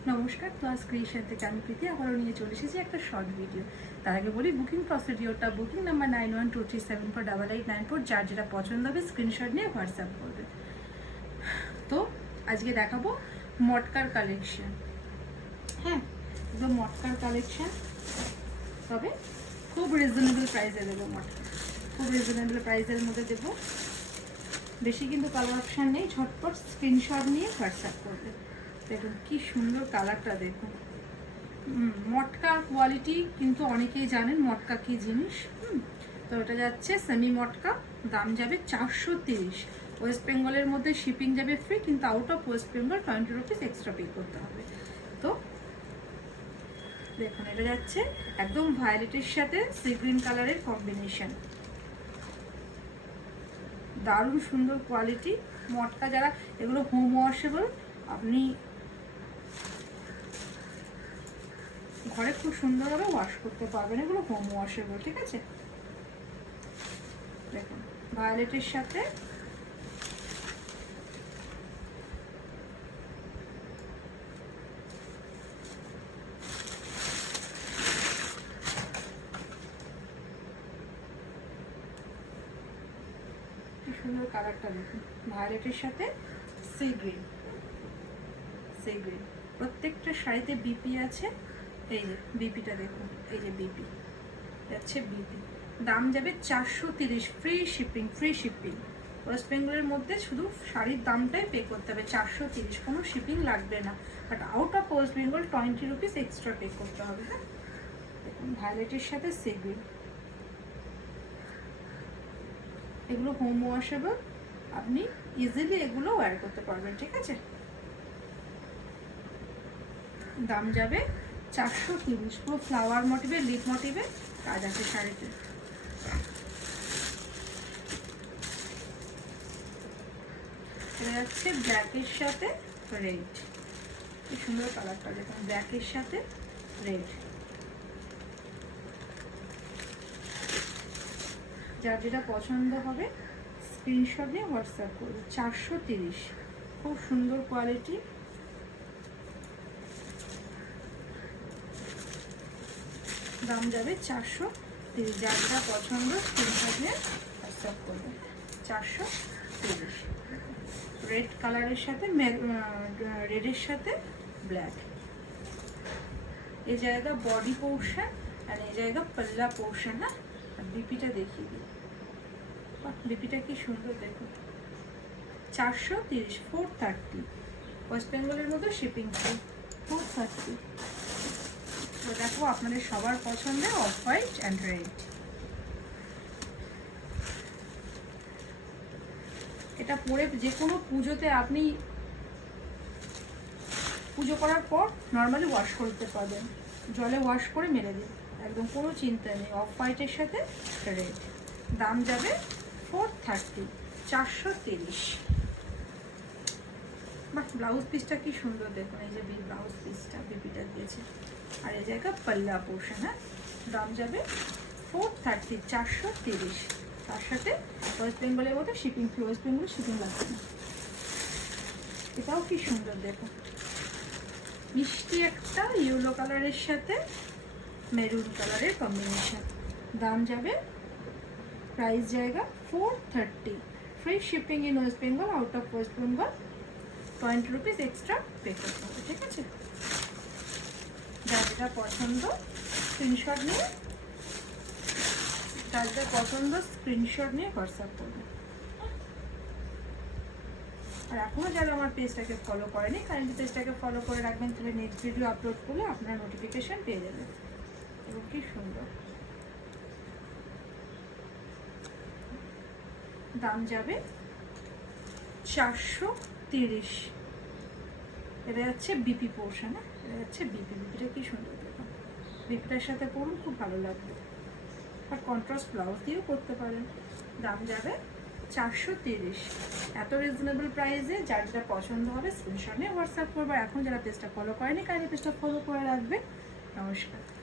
নমস্কার, class creation থেকে আমি প্রীতি আবারও নিয়ে চলে এসেছি একটা শর্ট ভিডিও। তার আগে বলি বুকিং প্রসিডিওরটা, বুকিং নাম্বার 9123748894, যার যেটা পছন্দ হবে স্ক্রিনশট নিয়ে হোয়াটসঅ্যাপ করবে। তো আজকে দেখাবো মটকার কালেকশন। হ্যাঁ, একদম মটকার কালেকশন, তবে খুব রিজনেবল প্রাইসে দেবো। মটকা খুব রিজনেবল প্রাইসের মধ্যে দেবো, বেশি কিন্তু কালার অপশান নেই। ঝটপট স্ক্রিনশট নিয়ে হোয়াটসঅ্যাপ করবে। দেখুন কি সুন্দর কালারটা, দেখুন। মটকার কোয়ালিটি কিন্তু অনেকেই জানেন মটকা কি জিনিস। তো এটা যাচ্ছে সেমি মটকা, দাম যাবে 430। ওয়েস্ট বেঙ্গলের মধ্যে শিপিং যাবে ফ্রি, কিন্তু out of West Bengal 20 rupees extra pay করতে হবে। তো দেখুন এটা যাচ্ছে একদম ভায়োলেটের সাথে সি গ্রিন কালারের কম্বিনেশন, দারুণ সুন্দর কোয়ালিটি। মটকা যারা এগুলো হোম ওয়াশেবল, আপনি ঘরে খুব সুন্দরভাবে ওয়াশ করতে পারবেন। এগুলো হোম ওয়াশেবল, ঠিক আছে। দেখুন ভায়োলেটের সাথে কি সুন্দর কালারটা, দেখুন ভায়োলেটের সাথে সি গ্রিন। সি গ্রিন প্রত্যেকটা শাড়িতে বিপি আছে। এই যে বিপিটা দেখুন, এই যে বিপি যাচ্ছে, বিপি। দাম যাবে 430, free shipping. Free shipping West বেঙ্গলের মধ্যে শুধু শাড়ির দামটাই পে করতে হবে 430, কোনো শিপিং লাগবে না। But out of West Bengal 20 rupees extra pay করতে হবে। হ্যাঁ, দেখুন ভায়োলেটের সাথে সি গ্রিন, এগুলো হোম ওয়াশেবল, আপনি ইজিলি এগুলো ওয়্যার করতে পারবেন, ঠিক আছে। দাম যাবে 430, পুরো ফ্লাওয়ার মোটিভে, লিপ মোটিভে কাজ আছে শাড়িতে। এটা যাচ্ছে ব্ল্যাকের সাথে রেড, কি সুন্দর কালারটা দেখুন, ব্ল্যাকের সাথে রেড। যার যেটা পছন্দ হবে স্ক্রিনশট নিয়ে হোয়াটসঅ্যাপ করবে। 430, খুব সুন্দর কোয়ালিটি। দাম যাবে 430, যার যেটা পছন্দ স্ক্রিনশট নিয়ে হোয়াটসঅ্যাপ করবে। 430, রেড কালারের সাথে রেডের সাথে ব্ল্যাক। এই জায়গা বডি পোর্শন আর এই জায়গা পাল্লা পোর্শন। হ্যাঁ, আর বিপিটা দেখিয়ে দিই, বিপিটা কি সুন্দর দেখুন। 430, 430 ওয়েস্ট বেঙ্গলের মধ্যে শিপিং ফ্রি, 430। তো দেখো আপনাদের সবার পছন্দে অফ হোয়াইট অ্যান্ড রেড। এটা পরে যে কোনো পুজোতে আপনি পুজো করার পর নর্মালি ওয়াশ করতে পারবেন, জলে ওয়াশ করে মেরে দিন, একদম কোনো চিন্তা নেই। অফ হোয়াইটের সাথে রেড, দাম যাবে 430, 430। বাট ব্লাউজ পিসটা কি সুন্দর দেখুন, এই যে ব্লাউজ পিসটা বিপিটা দিয়েছে, আর এই জায়গা পাল্লা পোর্শন। হ্যাঁ, দাম যাবে 430, 430। তার সাথে ওয়েস্ট বেঙ্গলের মধ্যে শিপিং ফ্রি, ওয়েস্ট বেঙ্গলে শিপিং লাগবে না। এটাও কি সুন্দর দেখুন, মিষ্টি একটা ইয়েলো কালারের সাথে মেরুন কালারের কম্বিনেশন। দাম যাবে, প্রাইস জায়গা 430, free shipping in West Bengal, out of West Bengal 20 rupees extra pay করতে হবে, ঠিক আছে। যার যেটা পছন্দ স্ক্রিনশট নিয়ে, যার যেটা পছন্দ স্ক্রিনশট নিয়ে হোয়াটসঅ্যাপ করবে। আর এখনও যারা আমার পেজটাকে ফলো করেনি, কাইন্ডলি পেজটাকে ফলো করে রাখবেন, তাহলে নেক্সট ভিডিও আপলোড করলে আপনার নোটিফিকেশান পেয়ে যাবেন। এবং কি সুন্দর, দাম যাবে 430। এটা যাচ্ছে বিপি পোর্শন। এটা যাচ্ছে বিপি, বিপিটা কি সুন্দর দেখুন, বিপিটার সাথে পরুন, খুব ভালো লাগবে। আর কন্ট্রাস্ট ব্লাউজ দিয়েও করতে পারেন। দাম যাবে 430, এত রিজনেবল প্রাইসে। যার যেটা পছন্দ হবে স্ক্রিনশট নিয়ে হোয়াটসঅ্যাপ করবে। এখন যারা পেজটা ফলো করেনি, কাইন্ডলি পেজটা ফলো করে রাখবে। নমস্কার।